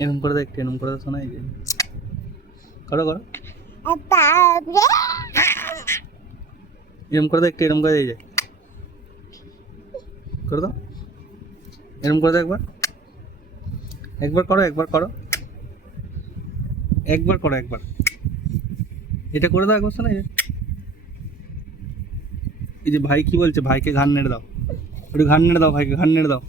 এরকম করে দেখ, এরকম করে শোনাই যে করো করো, এরকম করে দেখ, এরকম করে এই যে করে দাও, এরকম করে দাও একবার, একবার করো, একবার করো, একবার করো, একবার এটা করে দাও একবার, শোনা এই যে ভাই কি বলছে, ভাইকে ঘাড় নেড়ে দাও, একটু ঘাড় নেড়ে দাও, ভাইকে ঘাড় নেড়ে দাও।